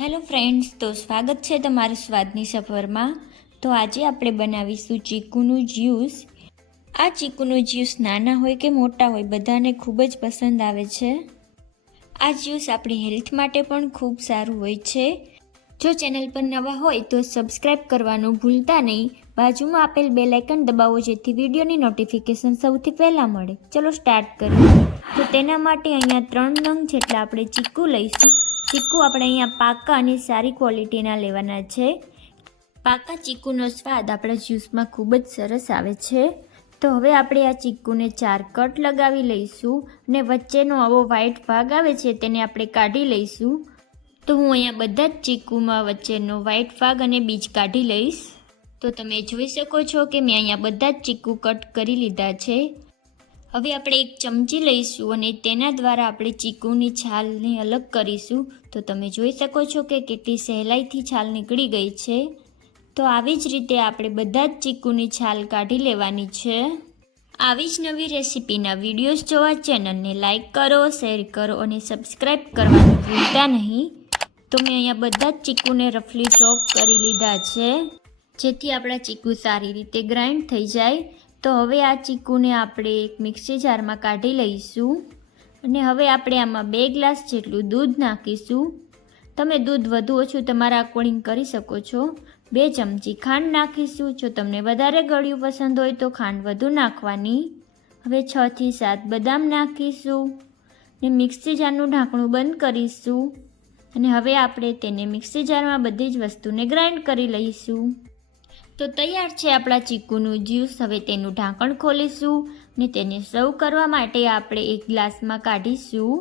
Hello friends, તો સ્વાગત છે તમારું સ્વાદની સફરમાં। તો આજે આપણે બનાવીશું ચીકુનું જ્યુસ। આ ચીકુનું જ્યુસ નાના હોય કે મોટા હોય બધાને ખૂબ જ પસંદ આવે છે। આ જ્યુસ આપણી હેલ્થ માટે પણ ખૂબ સારું હોય છે। જો ચેનલ પર નવા હોય તો સબસ્ક્રાઈબ કરવાનું ભૂલતા નહીં। બાજુમાં આપેલ બેલ આઇકન દબાવો જેથી વિડીયોની નોટિફિકેશન સૌથી પહેલાં મળે। ચલો સ્ટાર્ટ કરીએ। તો તેના માટે અહીંયા 3 નંગ જેટલા આપણે ચીકુ લઈશું। ચીકુ આપણે અહીંયા પાકા અને સારી ક્વોલિટીના લેવાના છે। પાકા ચીકુનો સ્વાદ આપણા જ્યુસમાં ખૂબ જ સરસ આવે છે। તો હવે આપણે આ ચીકુને 4 કટ લગાવી લઈશું અને વચ્ચેનો આવો વ્હાઈટ ભાગ આવે છે તેને આપણે કાઢી લઈશું। તો હું અહીંયા બધા જ ચીકુમાં વચ્ચેનો વ્હાઈટ ભાગ અને બીજ કાઢી લઈશ। તો તમે જોઈ શકો છો કે મેં અહીંયા બધા જ ચીકુ કટ કરી લીધા છે। હવે આપણે એક ચમચી લઈશું અને તેના દ્વારા આપણે ચીકુની છાલને અલગ કરીશું। તો તમે જોઈ શકો છો કે કેટલી સહેલાઈથી છાલ નીકળી ગઈ છે। તો આવી જ રીતે આપણે બધા જ ચીકુની છાલ કાઢી લેવાની છે। આવી જ નવી રેસીપીના વિડીયોઝ જોવા ચેનલને લાઈક કરો, શેર કરો અને સબસ્ક્રાઈબ કરવાનું ભૂલતા નહીં। તો મેં અહીંયા બધા જ ચીકુને રફલી ચોપ કરી લીધા છે જેથી આપણા ચીકુ સારી રીતે ગ્રાઇન્ડ થઈ જાય। તો હવે આ ચીકુને આપણે એક મિક્સી જારમાં કાઢી લઈશું અને હવે આપણે આમાં 2 ગ્લાસ જેટલું દૂધ નાખીશું। તમે દૂધ વધુ ઓછું તમારા અકોર્ડિંગ કરી શકો છો। 2 ચમચી ખાંડ નાખીશું। જો તમને વધારે ગળ્યું પસંદ હોય તો ખાંડ વધુ નાખવાની। હવે 6 થી 7 બદામ નાખીશું ને મિક્સી જારનું ઢાંકણું બંધ કરીશું અને હવે આપણે તેને મિક્સી જારમાં બધી જ વસ્તુને ગ્રાઇન્ડ કરી લઈશું। તો તૈયાર છે આપણા ચીકુનું જ્યુસ। હવે તેનું ઢાંકણ ખોલીશું ને તેને સર્વ કરવા માટે આપણે એક ગ્લાસમાં કાઢીશું।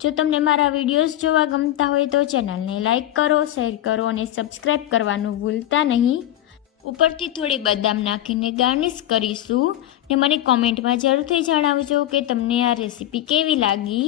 જો તમને મારા વિડીયોઝ જોવા ગમતા હોય તો ચેનલને લાઈક કરો, શેર કરો અને સબસ્ક્રાઈબ કરવાનું ભૂલતા નહીં। ઉપરથી થોડી બદામ નાખીને ગાર્નિશ કરીશું ને મને કોમેન્ટમાં જરૂરથી જણાવજો કે તમને આ રેસીપી કેવી લાગી।